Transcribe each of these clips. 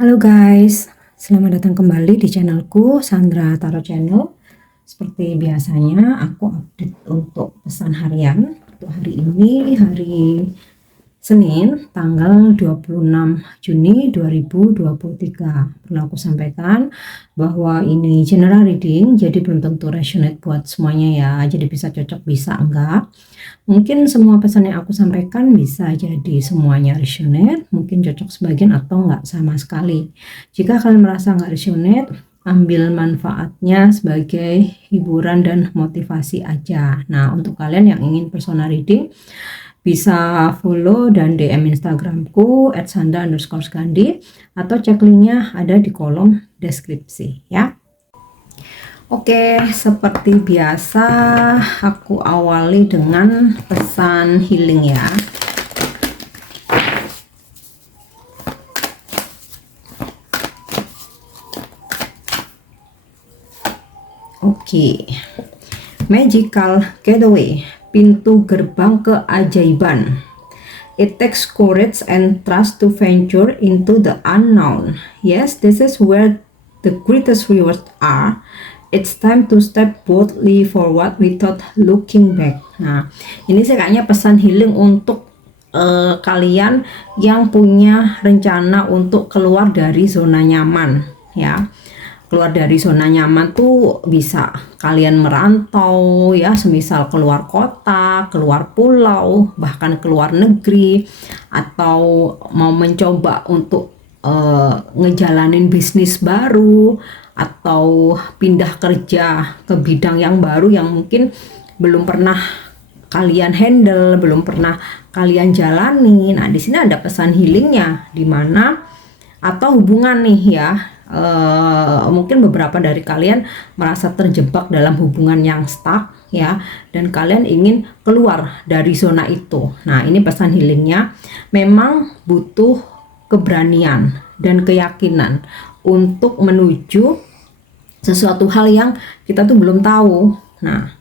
Halo guys, selamat datang kembali di channelku Sandra Tarot Channel. Seperti biasanya aku update untuk pesan harian untuk hari ini, hari Senin tanggal 26 Juni 2023. Perlu aku sampaikan bahwa ini general reading, jadi belum tentu resonate buat semuanya ya. Jadi bisa cocok, bisa enggak. Mungkin semua pesan yang aku sampaikan bisa jadi semuanya resonate, mungkin cocok sebagian atau enggak sama sekali. Jika kalian merasa enggak resonate, ambil manfaatnya sebagai hiburan dan motivasi aja. Nah, untuk kalian yang ingin personal reading, bisa follow dan DM Instagramku @sanda_gandhi atau cek linknya ada di kolom deskripsi ya. Oke, seperti biasa aku awali dengan pesan healing ya. Oke, magical gateway, pintu gerbang keajaiban. It takes courage and trust to venture into the unknown. Yes, this is where the greatest rewards are. It's time to step boldly forward without looking back. Nah, ini sih kayaknya pesan healing untuk kalian yang punya rencana untuk keluar dari zona nyaman ya. Keluar dari zona nyaman tuh bisa kalian merantau ya, semisal keluar kota, keluar pulau, bahkan keluar negeri, atau mau mencoba untuk ngejalanin bisnis baru, atau pindah kerja ke bidang yang baru yang mungkin belum pernah kalian handle, belum pernah kalian jalani. Nah, di sini ada pesan healingnya, di mana atau hubungan nih ya. Mungkin beberapa dari kalian merasa terjebak dalam hubungan yang stuck ya, dan kalian ingin keluar dari zona itu. Nah, ini pesan healingnya, memang butuh keberanian dan keyakinan untuk menuju sesuatu hal yang kita tuh belum tahu. Nah,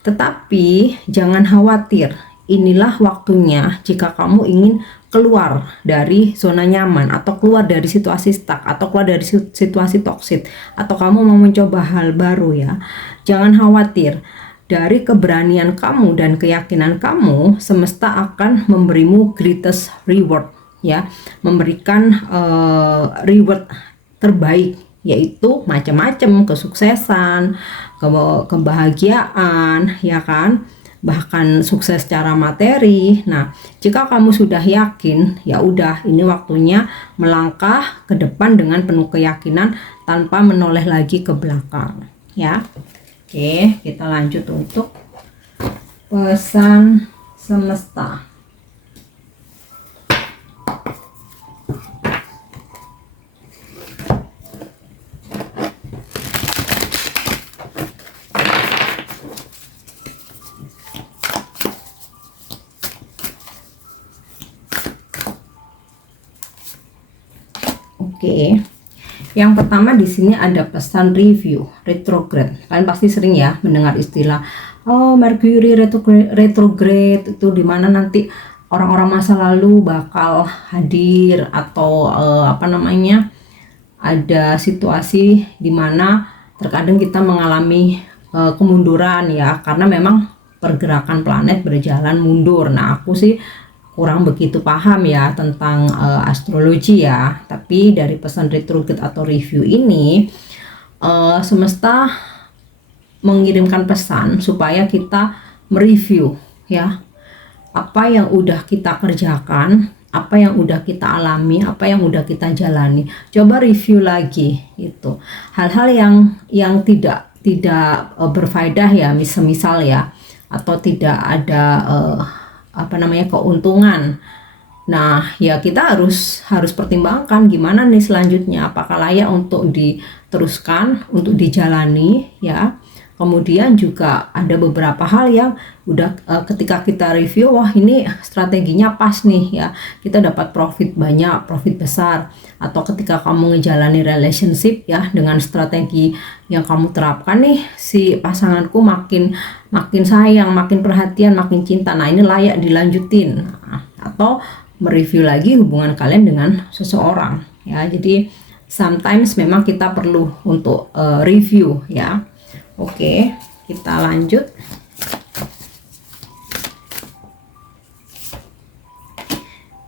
tetapi jangan khawatir, inilah waktunya jika kamu ingin keluar dari zona nyaman, atau keluar dari situasi stuck, atau keluar dari situasi toksik, atau kamu mau mencoba hal baru ya. Jangan khawatir, dari keberanian kamu dan keyakinan kamu, semesta akan memberimu greatest reward ya, memberikan reward terbaik, yaitu macam-macam, kesuksesan, kebahagiaan ya kan, bahkan sukses secara materi. Nah, jika kamu sudah yakin, ya udah, ini waktunya melangkah ke depan dengan penuh keyakinan tanpa menoleh lagi ke belakang ya. Oke, kita lanjut untuk pesan semesta. Oke, yang pertama di sini ada pesan review retrograde. Kalian pasti sering ya mendengar istilah Mercury retrograde, itu dimana nanti orang-orang masa lalu bakal hadir, atau ada situasi dimana terkadang kita mengalami kemunduran ya, karena memang pergerakan planet berjalan mundur. Nah, aku sih kurang begitu paham ya tentang astrologi ya, tapi dari pesan retrograde atau review ini, semesta mengirimkan pesan supaya kita mereview ya, apa yang udah kita kerjakan, apa yang udah kita alami, apa yang udah kita jalani. Coba review lagi itu hal-hal yang tidak berfaedah ya, misal ya, atau tidak ada keuntungan. Nah, ya kita harus pertimbangkan gimana nih selanjutnya, apakah layak untuk diteruskan, untuk dijalani ya. Kemudian juga ada beberapa hal yang udah ketika kita review, wah ini strateginya pas nih ya, kita dapat profit banyak, profit besar. Atau ketika kamu ngejalani relationship ya, dengan strategi yang kamu terapkan nih, si pasanganku makin sayang, makin perhatian, makin cinta. Nah, ini layak dilanjutin. Nah, atau mereview lagi hubungan kalian dengan seseorang ya. Jadi sometimes memang kita perlu untuk review ya. Oke, kita lanjut.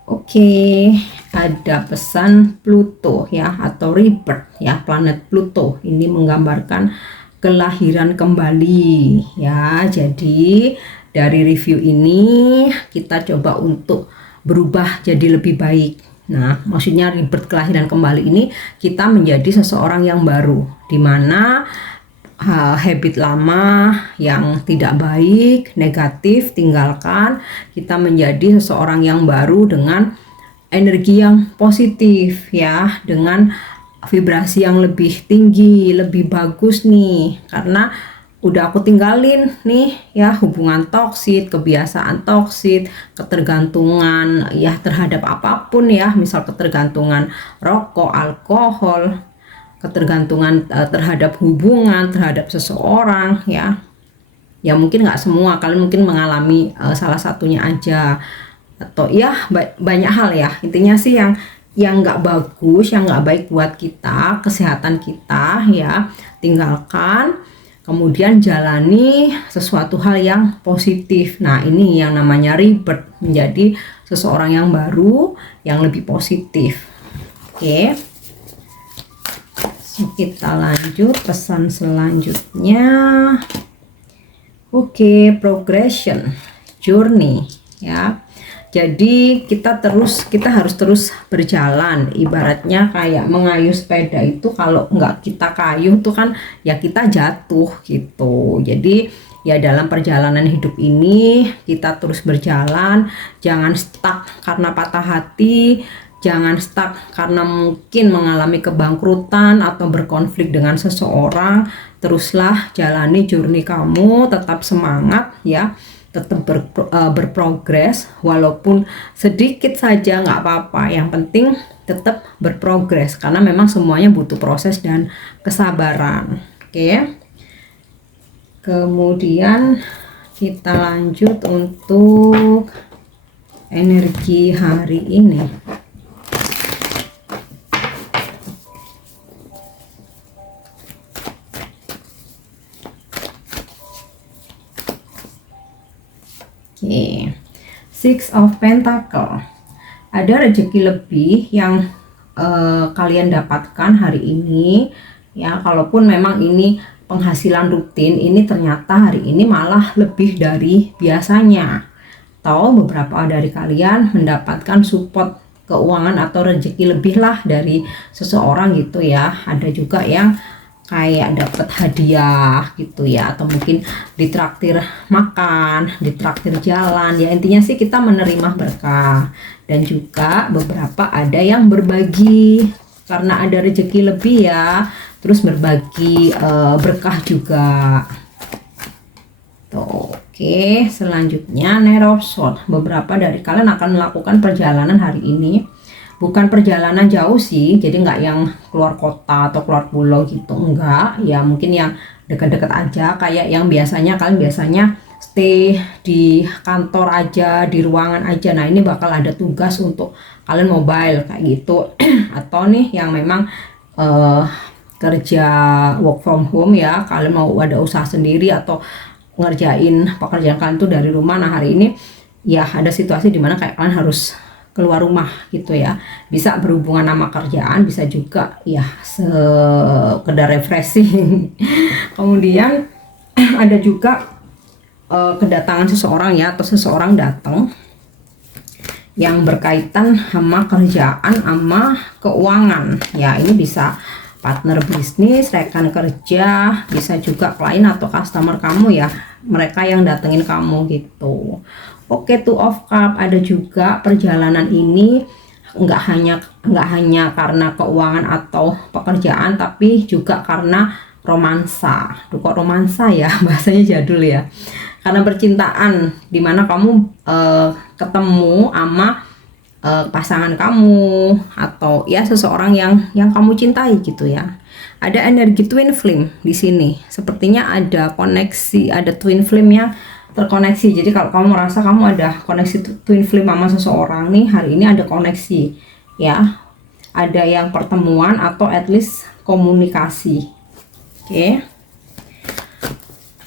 Oke, ada pesan Pluto ya, atau rebirth ya, planet Pluto. Ini menggambarkan kelahiran kembali ya. Jadi dari review ini kita coba untuk berubah jadi lebih baik. Nah, maksudnya rebirth, kelahiran kembali ini kita menjadi seseorang yang baru, dimana habit lama yang tidak baik, negatif, tinggalkan. Kita menjadi seseorang yang baru dengan energi yang positif ya, dengan vibrasi yang lebih tinggi, lebih bagus nih, karena udah aku tinggalin nih ya hubungan toksik, kebiasaan toksik, ketergantungan ya terhadap apapun ya, misal ketergantungan rokok, alkohol, ketergantungan terhadap hubungan, terhadap seseorang ya. Ya mungkin nggak semua, kalian mungkin mengalami salah satunya aja, atau ya banyak hal ya. Intinya sih yang nggak bagus, yang nggak baik buat kita, kesehatan kita ya, tinggalkan. Kemudian jalani sesuatu hal yang positif. Nah ini yang namanya rebirth, menjadi seseorang yang baru, yang lebih positif. Oke. Kita lanjut pesan selanjutnya. Oke, progression, journey ya. Jadi kita harus terus berjalan. Ibaratnya kayak mengayuh sepeda itu, kalau nggak kita kayuh tuh kan ya kita jatuh gitu. Jadi ya dalam perjalanan hidup ini kita terus berjalan, jangan stuck karena patah hati. Jangan stuck karena mungkin mengalami kebangkrutan atau berkonflik dengan seseorang. Teruslah jalani journey kamu, tetap semangat ya, tetap berprogres, walaupun sedikit saja nggak apa-apa. Yang penting tetap berprogres, karena memang semuanya butuh proses dan kesabaran. Oke. Kemudian kita lanjut untuk energi hari ini. Oke, Six of Pentacle. Ada rezeki lebih yang kalian dapatkan hari ini ya. Kalaupun memang ini penghasilan rutin, ini ternyata hari ini malah lebih dari biasanya. Atau beberapa dari kalian mendapatkan support keuangan atau rezeki lebih lah dari seseorang gitu ya. Ada juga yang kayak dapat hadiah gitu ya, atau mungkin ditraktir makan, ditraktir jalan ya. Intinya sih kita menerima berkah. Dan juga beberapa ada yang berbagi karena ada rezeki lebih ya, terus berbagi berkah juga tuh. Oke, selanjutnya Knight of Swords. Beberapa dari kalian akan melakukan perjalanan hari ini. Bukan perjalanan jauh sih, jadi nggak yang keluar kota atau keluar pulau gitu, enggak ya, mungkin yang dekat-dekat aja, kayak yang kalian biasanya stay di kantor aja, di ruangan aja. Nah ini bakal ada tugas untuk kalian mobile kayak gitu atau nih yang memang kerja work from home ya, kalian mau ada usaha sendiri atau ngerjain pekerjaan kalian tuh dari rumah. Nah hari ini ya ada situasi dimana kayak kalian harus keluar rumah gitu ya, bisa berhubungan sama kerjaan, bisa juga ya sekedar refreshing. Kemudian ada juga kedatangan seseorang ya, atau seseorang datang yang berkaitan sama kerjaan, sama keuangan ya. Ini bisa partner bisnis, rekan kerja, bisa juga klien atau customer kamu ya, mereka yang datengin kamu gitu. Oke, Two of Cups. Ada juga perjalanan ini nggak hanya karena keuangan atau pekerjaan, tapi juga karena romansa. Duh, kok romansa ya, bahasanya jadul ya. Karena percintaan, dimana kamu ketemu sama pasangan kamu atau ya seseorang yang kamu cintai gitu ya. Ada energi twin flame di sini. Sepertinya ada koneksi, ada twin flame yang terkoneksi. Jadi kalau kamu merasa kamu ada koneksi twin flame sama seseorang nih, hari ini ada koneksi ya. ada yang pertemuan atau at least komunikasi. Oke.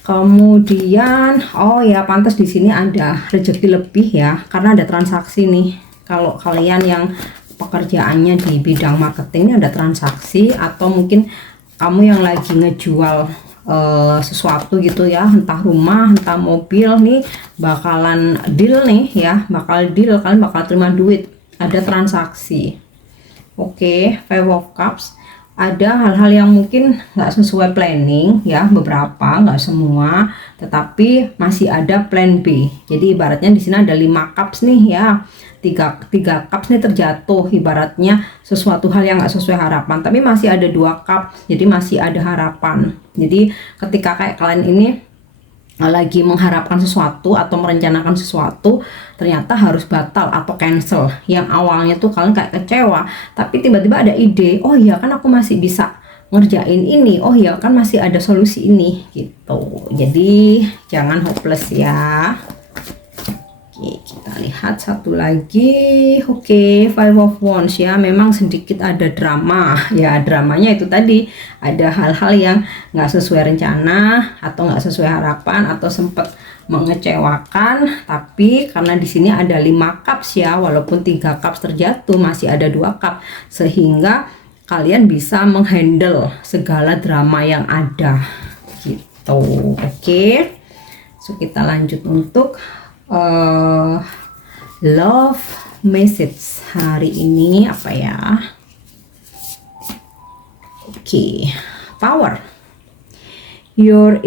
Kemudian, oh ya pantas di sini ada rezeki lebih ya, karena ada transaksi nih. Kalau kalian yang pekerjaannya di bidang marketing ini ada transaksi, atau mungkin kamu yang lagi ngejual sesuatu gitu ya, entah rumah, entah mobil nih, bakalan deal nih ya, bakal deal, kalian bakal terima duit, ada transaksi. Oke, Five of Cups. Ada hal-hal yang mungkin nggak sesuai planning ya, beberapa, nggak semua, tetapi masih ada plan B. Jadi ibaratnya di sini ada 5 cups nih ya, tiga cups nih terjatuh, ibaratnya sesuatu hal yang nggak sesuai harapan, tapi masih ada 2 cup, jadi masih ada harapan. Jadi ketika kayak kalian ini lagi mengharapkan sesuatu atau merencanakan sesuatu, ternyata harus batal atau cancel. Yang awalnya tuh kalian kayak kecewa, tapi tiba-tiba ada ide, oh iya kan aku masih bisa ngerjain ini, oh iya kan masih ada solusi ini gitu. Jadi jangan hopeless ya. Oke, kita lihat satu lagi. Oke, Five of Wands ya, memang sedikit ada drama ya. Dramanya itu tadi, ada hal-hal yang nggak sesuai rencana atau nggak sesuai harapan atau sempat mengecewakan. Tapi karena di sini ada 5 cups ya, walaupun 3 cups terjatuh, masih ada 2 cup, sehingga kalian bisa menghandle segala drama yang ada gitu. Oke, so kita lanjut untuk love message hari ini apa ya. Oke, power. Your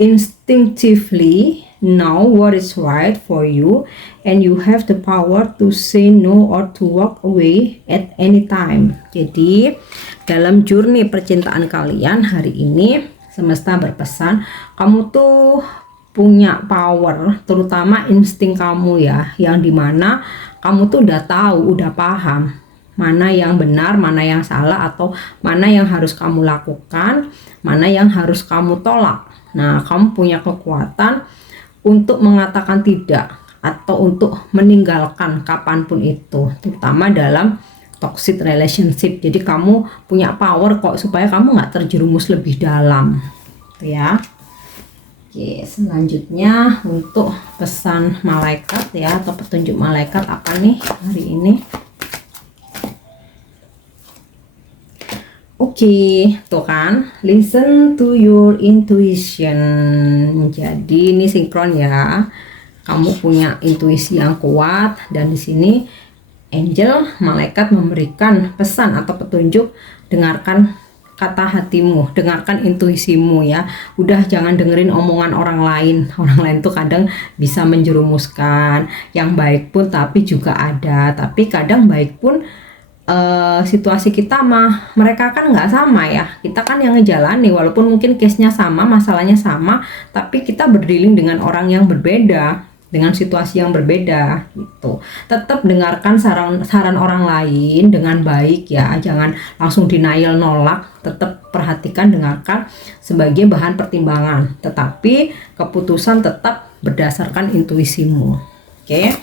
instinctively know what is right for you, and you have the power to say no or to walk away at any time. Jadi dalam journey percintaan kalian hari ini, semesta berpesan kamu tuh punya power, terutama insting kamu ya, yang dimana kamu tuh udah tahu, udah paham mana yang benar, mana yang salah, atau mana yang harus kamu lakukan, mana yang harus kamu tolak. Nah, kamu punya kekuatan untuk mengatakan tidak atau untuk meninggalkan kapanpun itu, terutama dalam toxic relationship. Jadi kamu punya power kok supaya kamu nggak terjerumus lebih dalam, ya. Oke, selanjutnya untuk pesan malaikat ya, atau petunjuk malaikat apa nih hari ini. Oke, tuh kan, listen to your intuition. Jadi ini sinkron ya, kamu punya intuisi yang kuat, dan di sini angel, malaikat memberikan pesan atau petunjuk, dengarkan kata hatimu, dengarkan intuisimu ya. Udah jangan dengerin omongan orang lain. Orang lain tuh kadang bisa menjerumuskan. Yang baik pun tapi juga ada. Tapi kadang baik pun situasi kita mah mereka kan nggak sama ya. Kita kan yang ngejalani, walaupun mungkin case-nya sama, masalahnya sama, tapi kita berdealing dengan orang yang berbeda, dengan situasi yang berbeda gitu. Tetap dengarkan saran orang lain dengan baik ya, jangan langsung denial, nolak. Tetap perhatikan, dengarkan sebagai bahan pertimbangan, tetapi keputusan tetap berdasarkan intuisimu. Oke.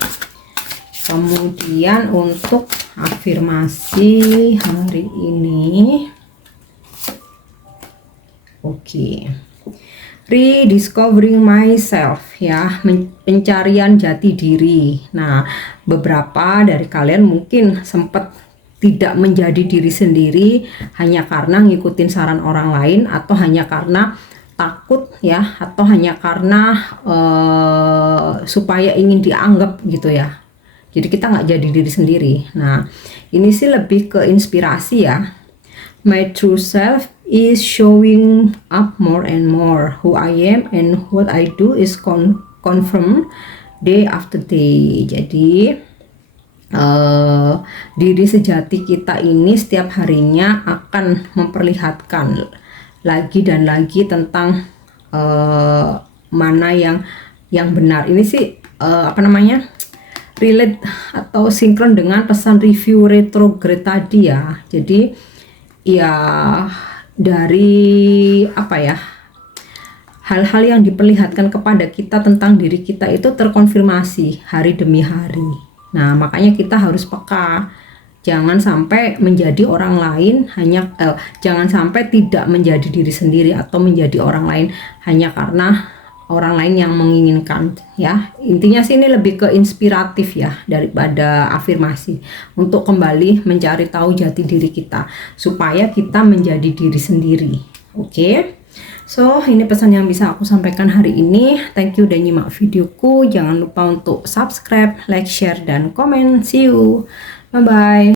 Kemudian untuk afirmasi hari ini, oke. Rediscovering myself ya, pencarian jati diri. Nah, beberapa dari kalian mungkin sempat tidak menjadi diri sendiri hanya karena ngikutin saran orang lain, atau hanya karena takut ya, atau hanya karena supaya ingin dianggap gitu ya. Jadi kita nggak jadi diri sendiri. Nah, ini sih lebih ke inspirasi ya. My true self is showing up more and more. Who I am and what I do is confirmed day after day. Jadi diri sejati kita ini setiap harinya akan memperlihatkan lagi dan lagi tentang mana yang benar. Ini sih relate atau sinkron dengan pesan review retrograde tadi ya. Jadi ya dari hal-hal yang diperlihatkan kepada kita tentang diri kita itu terkonfirmasi hari demi hari. Nah, makanya kita harus peka. Jangan sampai menjadi orang lain hanya jangan sampai tidak menjadi diri sendiri atau menjadi orang lain hanya karena orang lain yang menginginkan, ya. Intinya sih ini lebih ke inspiratif ya daripada afirmasi, untuk kembali mencari tahu jati diri kita supaya kita menjadi diri sendiri. Oke. So, ini pesan yang bisa aku sampaikan hari ini. Thank you udah nyimak videoku. Jangan lupa untuk subscribe, like, share, dan komen. See you. Bye-bye.